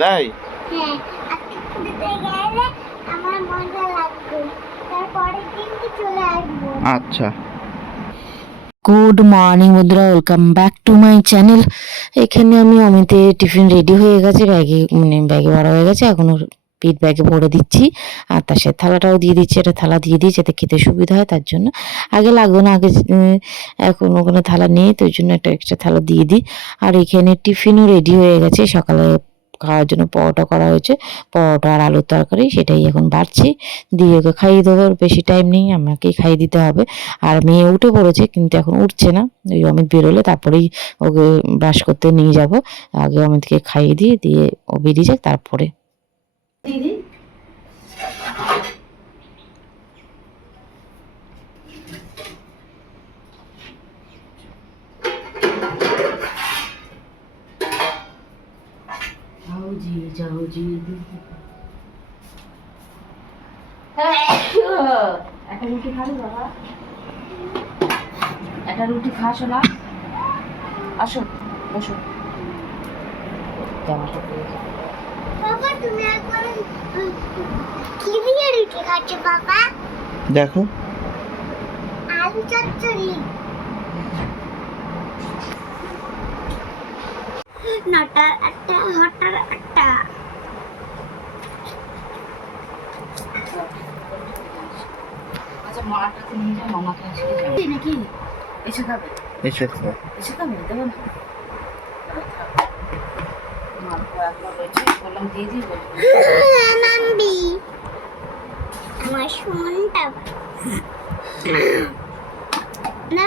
তাই? হ্যাঁ লাগবে। আচ্ছা। গুড মর্নিং বন্ধুরা welcome back to my channel এখানে আমি অমিতে টিফিন রেডি হয়ে গেছে ব্যাগে মানে ব্যাগে ভরা হয়ে গেছে এখন ওর পিঠ ব্যাগে ভরে দিচ্ছি। আর তার সাথে থালাটাও দিয়ে দিচ্ছি একটা থালা দিয়ে দিই যাতে খেতে সুবিধা হয় তার জন্য। আগে লাগতো না আগে এখন ওখানে থালা নেই তো ওই জন্য একটা এক্সট্রা থালা দিয়ে দিই। আর এখানে টিফিনও রেডি হয়ে গেছে সকালে খাওয়ার জন্য পরোটা করা হয়েছে। পরোটা আর আলুর তরকারি সেটাই এখন বাড়ছি। দিয়ে ওকে খাইয়ে দেবো বেশি টাইম নেই, আমাকেই খাইয়ে দিতে হবে। আর মেয়ে উঠে পড়েছে, কিন্তু এখন উঠছে না। ওই অমিত বেরোলে তারপরেই ওকে ব্রাশ করতে নিয়ে যাব। আগে অমিতকে খাইয়ে দিয়ে দিয়ে ও বেরিয়ে যায় তারপরে। যাও জি যাও জি একটা রুটি খাবি বাবা। একটা রুটি খাস না। আসো বসো। বাবা তুমি এখন কি দিয়ে রুটি খাচ্ছ বাবা? দেখো। আলু চচ্চড়ি। নটা একটা হটার একটা আচ্ছা মাটাকে নিয়ে যাও মামাকে আজকে যাও নাকি? এসে খাবে? এসে খাও। এসে খাবে? দেবো না।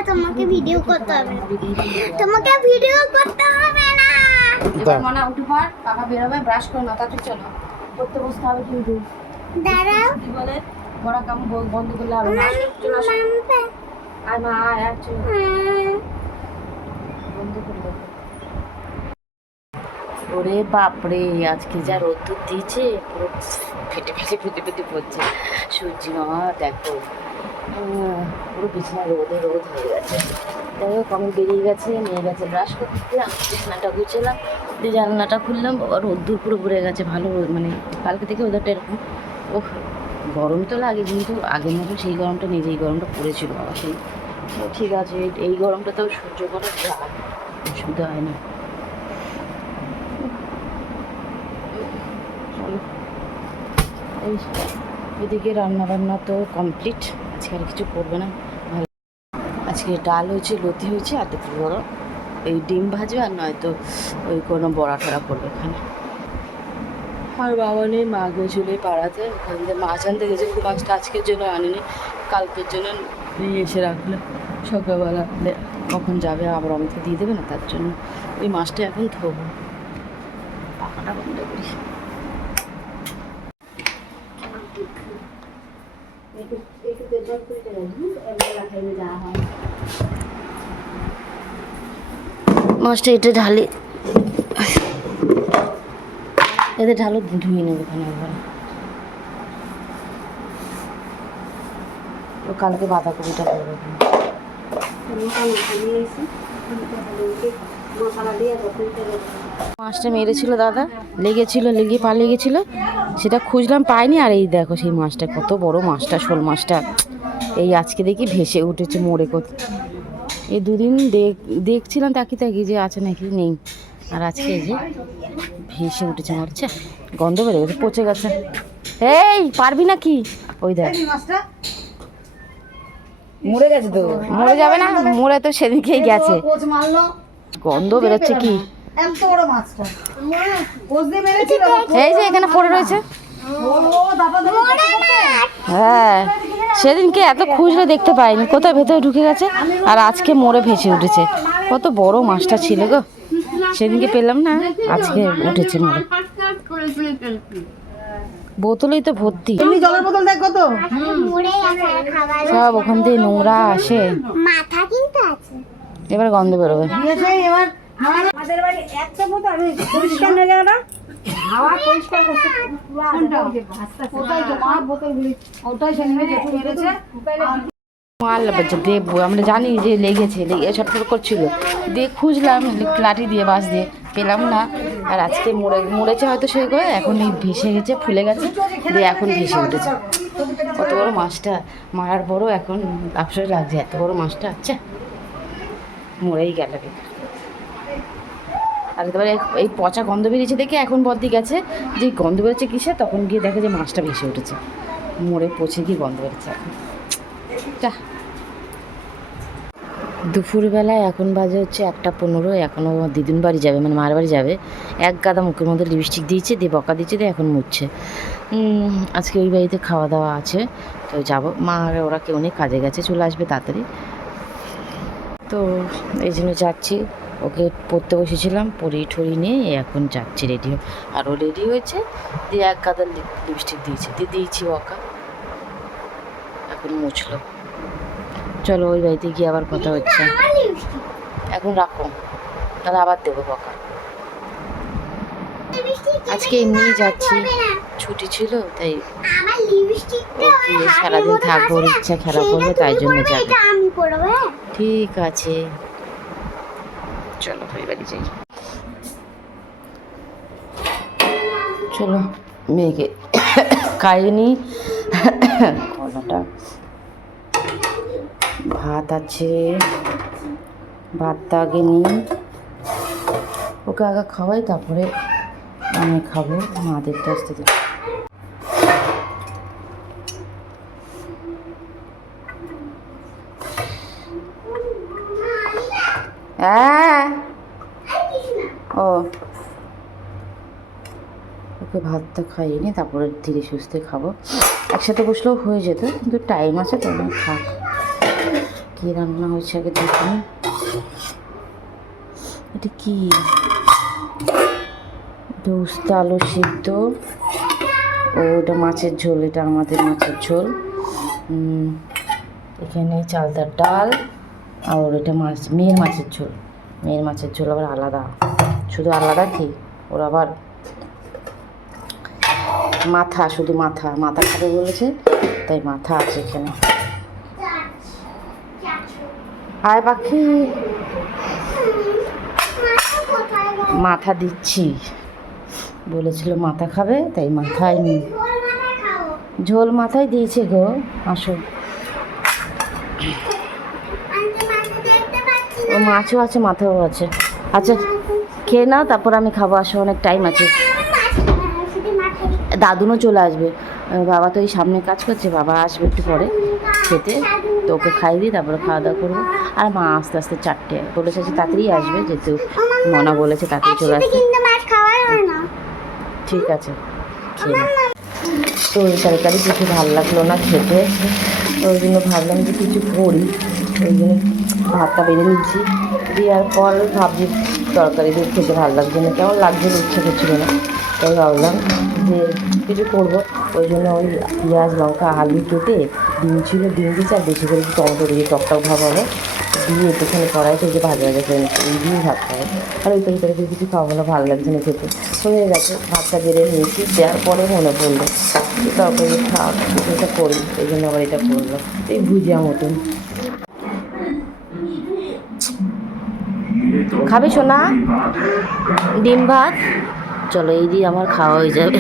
তোমাকে ভিডিও করতে হবে না। তোমাকে ভিডিও করতে হবে না। মনে উঠে পর বাবা বেরোবে ব্রাশ করে না তাড়াতাড়ি চলো। করতে বসতে হবে কিন্তু। দাঁড়াও। কি বলে? বড় কাম বন্ধ করলে আসো, চলো আসো। মা আয় আয় চলো। বন্ধ করে দেবো। ওরে বাপরে আজকে যা রোদ্দুর দিয়েছে পুরো ফেটে ফেটে ফেটে ফেটে পড়ছে। সূর্যি মামা দেখো। পুরো বিছানা রোদে রোদ হয়ে গেছে। যাই হোক আমি বেরিয়ে গেছে নিয়ে গেছে ব্রাশ করতে আমি বিছানাটা গুছালাম দিয়ে জানলাটা খুললাম। রোদ্দুর পুরো ভরে গেছে ভালো মানে কালকে থেকে ওদেরটা এরকম। ও গরম তো লাগে, কিন্তু আগের মতো সেই গরমটা নেই গরমটা পড়েছিল বাবা সেই। ঠিক আছে, এই- গরমটা তো সহ্য করা যায়, অসুবিধা হয় না। এই এদিকে রান্না বান্না তো কমপ্লিট আজকে আর কিছু করবে না। আজকে ডাল হয়েছে, লতি হয়েছে আর দুপুর বড় এই ডিম ভাজবে আর নয়তো ওই কোনো বড়া টড়া করবে এখানে। আর বাবা নেই, মা গেছিল পাড়াতে। ওখান থেকে মাছ আনতে গেছে কিন্তু মাছটা আজকের জন্য আনেনি, কালকের জন্য নিয়ে এসে রাখলে। সকালবেলা কখন যাবে আবার অমিতকে দিয়ে দেবে না তার জন্য। ওই মাছটা এখন ধোবো। পাখাটা বন্ধ করি মাছটা এটা ঢালে এদের ঢালো ধুয়ে নেবে ওখানে একবার। কালকে বাঁধাকপিটা করবে মাছটা মেরেছিল দাদা, লেগেছিল, লেগে পালিয়ে গেছিল সেটা খুঁজলাম পাইনি, আর এই দেখো সেই মাছটা, কত বড় মাছটা, শোল মাছটা। এই আজকে দেখি ভেসে উঠেছে মোড়ে কত এই দুদিন দেখ, দেখছিলাম তাকি তাকি যে আছে নাকি নেই। আর আজকে এই যে ভেসে উঠেছে মরছে গন্ধ বেড়ে গেছে পচে গেছে। এই পারবি না কি ওই দেখ। মরে গেছে তো। মরে যাবে না? মরে তো সেদিকেই গেছে। গন্ধ বেরোচ্ছে কি? এত বড় মাছটা। কোচ দিয়ে মেরেছিল। এই যে এখানে পড়ে রয়েছে। ও দাদা ধরে হ্যাঁ সেদিনকে এত খুঁজলে দেখতে পাইনি। কোথায় ভেতরে ঢুকে গেছে? আর আজকে মোড়ে ভেসে উঠেছে। কত বড় মাছটা ছিল গো। সেদিনকে পেলাম না আজকে উঠেছে মোড়ে বোতলেই তো ভর্তি। এমনি জলের বোতল দেখো তো। সব ওখান থেকে নোংরা আসে। মাথা কিন্তু আছে। এবার গন্ধ বেরোবে। এবার আমাদের বাড়ি একটা মতো আমি পরিষ্কার গেল হাওয়া পরিষ্কার করতে ওটাই তো সেদিন মেরেছে মাল দেবো, আমরা জানি যে লেগেছে, লেগে ছটফট করছিল। দিয়ে খুঁজলাম, লাঠি দিয়ে, বাঁশ দিয়ে, পেলাম না। আর আজকে মরে, মরেছে হয়তো সেই করে এখন এই ভেসে গেছে, ফুলে গেছে, দিয়ে এখন ভেসে উঠেছে। কত বড় মাছটা, মারার পরও এখন আফসোস লাগছে, এত বড় মাছটা আচ্ছা মরেই গেল আর তারপরে এই পচা গন্ধ বেরিয়েছে দেখে এখন বদ্দি গেছে, যে গন্ধ বেরোচ্ছে কিসে, তখন গিয়ে দেখে যে মাছটা ভেসে উঠেছে। মরে পচে গিয়ে গন্ধ বেরোচ্ছে এখন। যা দুপুরবেলায় এখন বাজে হচ্ছে একটা পনেরো এখনও দিদিন বাড়ি যাবে মানে মার বাড়ি যাবে। এক গাদা মুখের মধ্যে লিপস্টিক দিয়েছে, দিয়ে বকা দিয়েছে, দিয়ে এখন মুছছে। আজকে ওই বাড়িতে খাওয়া দাওয়া আছে, তো যাব। মা আর ওরা কেউ নেই, কাজে গেছে, চলে আসবে তাড়াতাড়ি। তো এই জন্য যাচ্ছি। ওকে পড়তে বসেছিলাম পড়ি ঠড়ি নিয়ে এখন যাচ্ছি রেডি আর ও রেডি হয়েছে, দিয়ে এক গাদা লিপস্টিক দিয়েছে, দিয়ে দিয়েছি বকা। এখন মুছলো। চলো ওই বাড়িতে গিয়ে আবার কথা হচ্ছে। এখন রাখো তাহলে আবার দেবো বকা। আজকে এমনিই যাচ্ছি ছুটি ছিল তাই সারাদিন থাকব ইচ্ছা খেলা করবে তাই জন্য যাবে। হ্যাঁ? ঠিক আছে। চলো ওই বাড়ি যাই। চলো মেয়েকে খাইয়ে নি। কলাটা ভাত আছে ভাতটা আগে নিই। ওকে আগে খাওয়াই, তারপরে আমি খাব মাদের দিই হ্যাঁ। ও। ওকে ভাতটা খাইয়ে নি তারপরে ধীরে সুস্থে খাব। একসাথে বসলেও হয়ে যেত, কিন্তু টাইম আছে তো আমি থাক। কী রান্না হয়েছে আগে দেখুন এটা কি? উস্তা আলু সিদ্ধ। ও ওটা মাছের ঝোল, এটা আমাদের মাছের ঝোল। এখানে চালতার ডাল, আর এটা মাছ, মেয়ের মাছের ঝোল। মেয়ের মাছের ঝোল আবার আলাদা। শুধু আলাদা কি? ওর আবার মাথা, শুধু মাথা। মাথা খাবে বলেছে, তাই মাথা আছে এখানে। আয় পাখি। মাথা দিচ্ছি। বলেছিল মাথা খাবে, তাই মাথায় নি। ঝোল মাথায় দিয়েছে গো, আসো। ও মাছও আছে, মাথাও আছে। আচ্ছা খেয়ে নাও, তারপর আমি খাব, আসো, অনেক টাইম আছে। দাদুনও চলে আসবে। বাবা তো এই সামনে কাজ করছে, বাবা আসবে একটু পরে। খেতে। তো ওকে খাইয়ে দিই তারপরে খাওয়া দাওয়া করব। আর মা আস্তে আস্তে চারটে বলেছে যে তাড়াতাড়ি আসবে, যেহেতু মনা বলেছে তাড়াতাড়ি চলে আসবে। ঠিক আছে। খেয়ে তো ওই তরকারি কিছু ভালো লাগল না খেতে। তো ওই জন্য ভাবলাম যে কিছু করি। ওই জন্য ভাতটা বেড়ে নিচ্ছি। দেওয়ার পর ভাবছি তরকারি দিয়ে খেতে ভালো লাগছে না। কেমন লাগছে ইচ্ছে করছিল না। তাই ভাবলাম যে কিছু করব। ওই জন্য ওই পেঁয়াজ, লঙ্কা, আলু কেটে ডিম ছিল, ডিম দিয়েছি, আর বেশি করে টমেটো দিয়ে টকটক ভাব হবে। দিয়ে একটুখানি কড়াইতে যে ভাজা ভাজা করে এই দিয়ে ভাত খাব। আর ওই দিয়ে কিছু খাব না, ভালো লাগছে না খেতে। হয়ে গেছে, ভাতটা বেড়ে নিয়েছি, দেওয়ার পরে মনে পড়ল তরকারি খাওয়া এটা করি, এই জন্য আবার এটা করল, এই ভুজিয়া মতন। খাবে সোনা? ডিম ভাত? চলো, এই দিয়ে আমার খাওয়া হয়ে যাবে।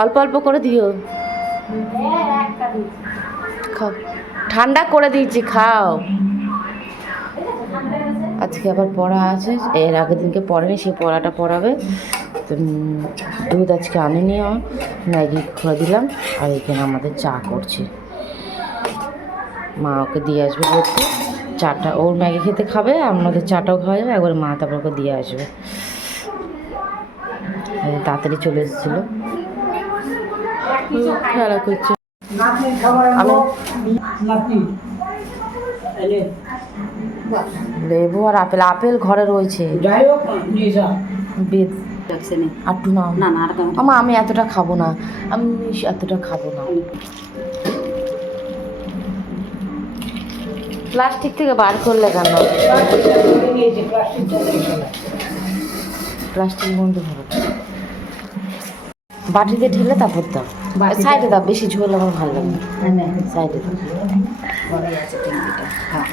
অল্প অল্প করে দিও। ঠান্ডা করে দিয়েছি, খাও। আজকে আবার পড়া আছে, এর আগের দিনকে পড়েনি সেই পড়াটা পড়াবে। দুধ আজকে আনেনি আমার ম্যাগি খুলে দিলাম, আর এখানে আমাদের চা করছে। মা ওকে দিয়ে আসবে বলতে। চাটা, ওর ম্যাগি খেতে খাবে আমাদের চাটাও খাওয়া যাবে, একবার মা তারপর ওকে দিয়ে আসবে। তাড়াতাড়ি চলে এসেছিল। খেলা করছে। আমি লেবু আর আপেল আপেল ঘরে রয়েছে। আটটু না না না আর আমি এতটা খাব না। আমি এতটা খাব না। প্লাস্টিক থেকে বার করলে কেন? প্লাস্টিক বন্ধ করো। বাটিতে ঢেলে তারপর দাও। সাইডে দাও বেশি ঝোল আমার ভালো লাগে হ্যাঁ, সাইডে দাও। আছে টিভিটা হ্যাঁ।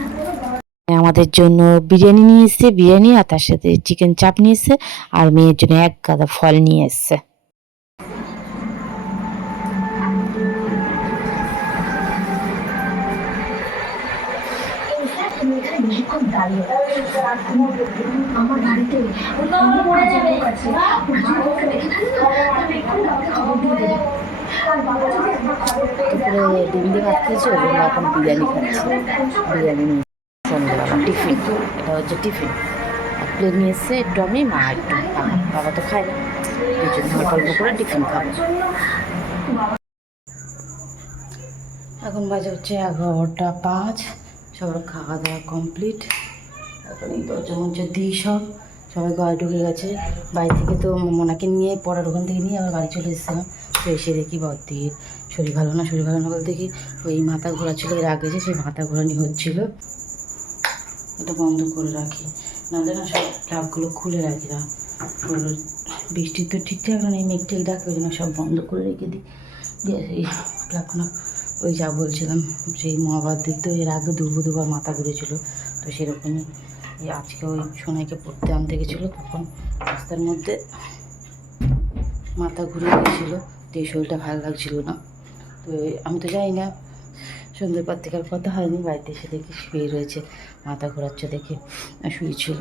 আমাদের জন্য বিরিয়ানি নিয়ে এসছে বিরিয়ানি আর তার সাথে চিকেন চাপ নিয়ে এসছে আর মেয়ের জন্য এক গাদা ফল নিয়ে এসছে। দুপুরে ডিম দিয়ে ভাত খেয়েছি, ওই জন্য এখন বিরিয়ানি খাচ্ছি। বিরিয়ানি নিয়ে টিফিন। এটা হচ্ছে টিফিন। এক প্লেট নিয়ে এসছে একটু আমি মা একটু বাবা তো খায় না। এই জন্য অল্প করে টিফিন খাব। এখন বাজে হচ্ছে এগারোটা পাঁচ। সবার খাওয়া দাওয়া কমপ্লিট। এখন এই দরজা মরজা দিই সব। সবাই ঘরে ঢুকে গেছে। বাড়ি থেকে তো মোনাকে নিয়ে, পড়ার ওখান থেকে নিয়ে আবার বাড়ি চলে এসেছিলাম। তো এসে দেখি বদ্দি শরীর ভালো না, শরীর ভালো না বলতে কি ওই মাথা ঘোরা ছিল এর আগে যে সেই মাথা ঘোরানি হচ্ছিল। এটা বন্ধ করে রাখি। নাহলে না সব প্লাগগুলো খুলে রাখি না। বৃষ্টি তো ঠিকঠাক না, এই মেঘ টেঘ ডাকে, ওই জন্য সব বন্ধ করে রেখে দিই। এই প্লাগগুলো ওই যা বলছিলাম, সেই মহাভারত দিক তো এর আগে দুর্বো দুবার মাথা ঘুরেছিল। তো সেরকমই আজকে ওই সোনাইকে পড়তে আনতে গেছিল, তখন রাস্তার মধ্যে মাথা ঘুরে গিয়েছিল। দিয়ে শরীরটা ভালো লাগছিল না। তো আমি তো জানি না, সন্ধ্যের পর থেকে কথা হয়নি, বাড়িতে এসে দেখি শুয়ে রয়েছে, মাথা ঘোরাচ্ছে দেখে শুয়েছিল।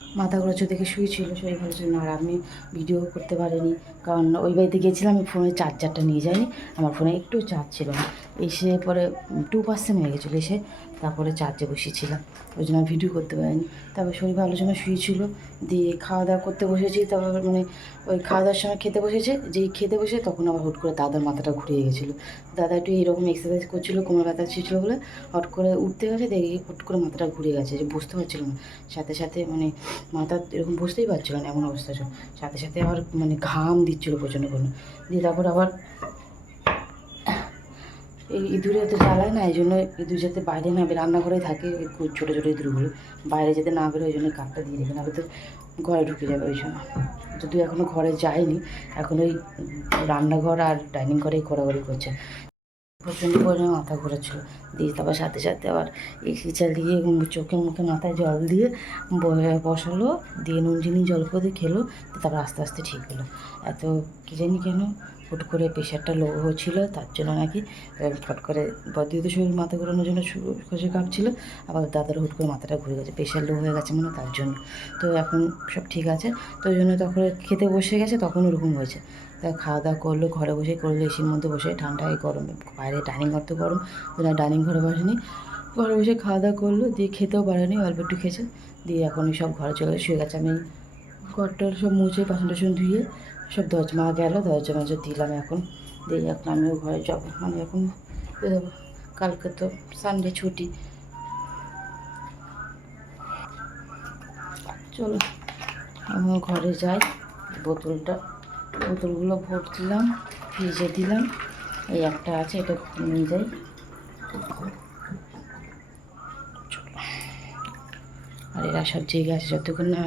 মাথা ঘোরাচ্ছে দেখে শুয়েছিল শরীর ভালো ছিল না, আর আমি ভিডিও করতে পারিনি। কারণ ওই বাড়িতে গিয়েছিলাম, আমি ফোনের চার্জারটা নিয়ে যাইনি, আমার ফোনে একটু চার্জ ছিল না। এসে পরে টু পার্সেন্ট হয়ে গেছিল, এসে তারপরে চার্জে বসিয়েছিলাম ওই জন্য ভিডিও করতে পারিনি। তারপর শরীর ভালো সময় শুয়েছিল। দিয়ে খাওয়া দাওয়া করতে বসেছি। তারপর মানে ওই খাওয়া দাওয়ার সময় খেতে বসেছে। যেই খেতে বসে তখন আবার হুট করে দাদার মাথাটা ঘুরিয়ে গেছিল। দাদা একটু এরকম এক্সারসাইজ করছিল, কোমর ব্যথা ছিল বলে হট করে উঠতে গেছে দেখি হুট করে মাথাটা ঘুরে গেছে। যে বুঝতে পারছিল না। সাথে সাথে মানে মাথা এরকম বুঝতেই পারছিল না, এমন অবস্থা ছিল। সাথে সাথে আবার মানে ঘাম দিচ্ছিল প্রচণ্ড করে দিয়ে তারপর আবার এই ইঁদুরে তো জ্বালায় না, এই জন্য ইঁদুর যাতে বাইরে না বের রান্নাঘরে থাকে ওই ছোটো ছোটো ইঁদুরগুলো। বাইরে যাতে না বেরো ওই জন্য কাঠটা দিয়ে দেবে, নাহলে তো ঘরে ঢুকে যাবে ওই জন্য যদিও এখনও ঘরে যায়নি, এখন ওই রান্নাঘর আর ডাইনিং ঘরেই ঘোরাঘুরি করছে। প্রচণ্ড পরিমাণে মাথা ঘোরাচ্ছিল দিয়ে তারপর সাথে সাথে আবার এসি চালিয়ে চোখে মুখে মাথায় জল দিয়ে বসালো, দিয়ে নুন চিনি জল করে খেলো তারপর আস্তে আস্তে ঠিক হলো। এত কী জানি কেন হুট করে প্রেশারটা লো হচ্ছিল, তার জন্য নাকি ফট করে বদিত শরীর মাথা ঘোরানোর জন্য খসে কাঁপছিল, আবার দাদার হুট করে মাথাটা ঘুরে গেছে, প্রেশার লো হয়ে গেছে মনে তার জন্য। তো এখন সব ঠিক আছে, তো ওই জন্য তখন খেতে বসে গেছে, তখন ওরকম হয়েছে। তা খাওয়া দাওয়া করল, ঘরে বসে করল, এসির মধ্যে বসে ঠান্ডায় গরমে, বাইরে ডাইনিং ঘর তো গরম ওই ডাইনিং ঘরে বসেনি। ঘরে বসে খাওয়া দাওয়া করল, দিয়ে খেতেও পারেনি, অল্প একটু খেয়েছে, দিয়ে এখন সব ঘরে চলে শুয়ে গেছে আমি। ঘরটার সব মুছে, বাসন টাসন ধুয়ে সব দরজা, মা গেলো, দরজা মজা দিলাম এখন। দিয়ে এখন আমিও ঘরে যাব মানে এখন কালকে তো সানডে ছুটি। চলো, আমিও ঘরে যাই, বোতলটা বোতলগুলো ভোট দিলাম, ফ্রিজে দিলাম। এই একটা আছে, এটা নিয়ে যাই। আর এরা সব জেগে আছে, যতক্ষণ না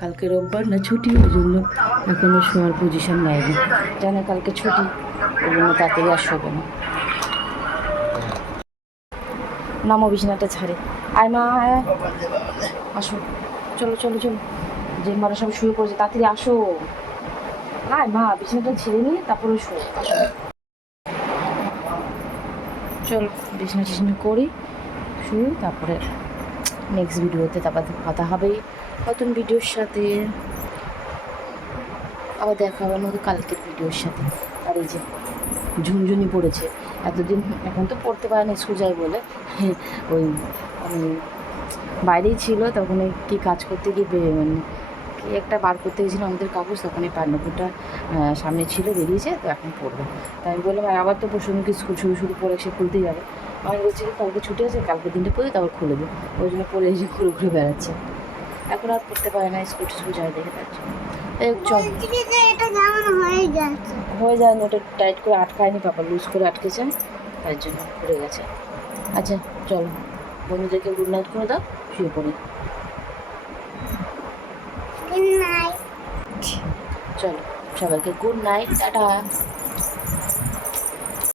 কালকে রোববার না ছুটি, ওই জন্য এখনও শোয়ার পজিশন নেয়নি। জানে কালকে ছুটি, ওই জন্য তাড়াতাড়ি আর শোবে না। নামো বিছানাটা ছাড়ে। আয় মা। আসো। চলো চলো চলো। যে মারা সব শুয়ে পড়েছে, তাড়াতাড়ি আসো। আয় মা বিছানাটা ছেড়ে নিয়ে তারপরে শো আসো চলো বিছানা টিছনা করি শুই তারপরে নেক্সট ভিডিওতে তারপর কথা হবেই নতুন ভিডিওর সাথে। আবার দেখা হবে আমাকে কালকের ভিডিওর সাথে। আর এই যে ঝুনঝুনি পড়েছে এতদিন এখন তো পড়তে পারে না স্কুল যায় বলে। ওই উম, বাইরেই ছিল তখন ওই কী কাজ করতে গিয়ে মানে কি একটা বার করতে গেছিল আমাদের কাগজ তখন এই পান্নপুরটা সামনে ছিল বেরিয়েছে তো এখন পড়বে। তাই আমি বললাম আবার তো পরশু দিনকে স্কুল শুরু শুরু পড়ে সে খুলতেই যাবে। আমি বলছি কালকে ছুটি আছে কালকে দিনটা পড়ে তারপর খুলে দেবো। ওই জন্য পড়ে এসে ঘুরে ঘুরে বেড়াচ্ছে। এখন আর পড়তে পারে না স্কুল স্কুল যায় দেখে তার এই হয়ে হয়ে যায় না ওটা টাইট করে আটকায়নি পাপা লুজ করে আটকেছে তার জন্য পড়ে গেছে। আচ্ছা চলো। বন্ধুদেরকে গুড নাইট করে দাও শুয়ে পড়ি গুড নাইট চলো সবাইকে গুড নাইট টাটা।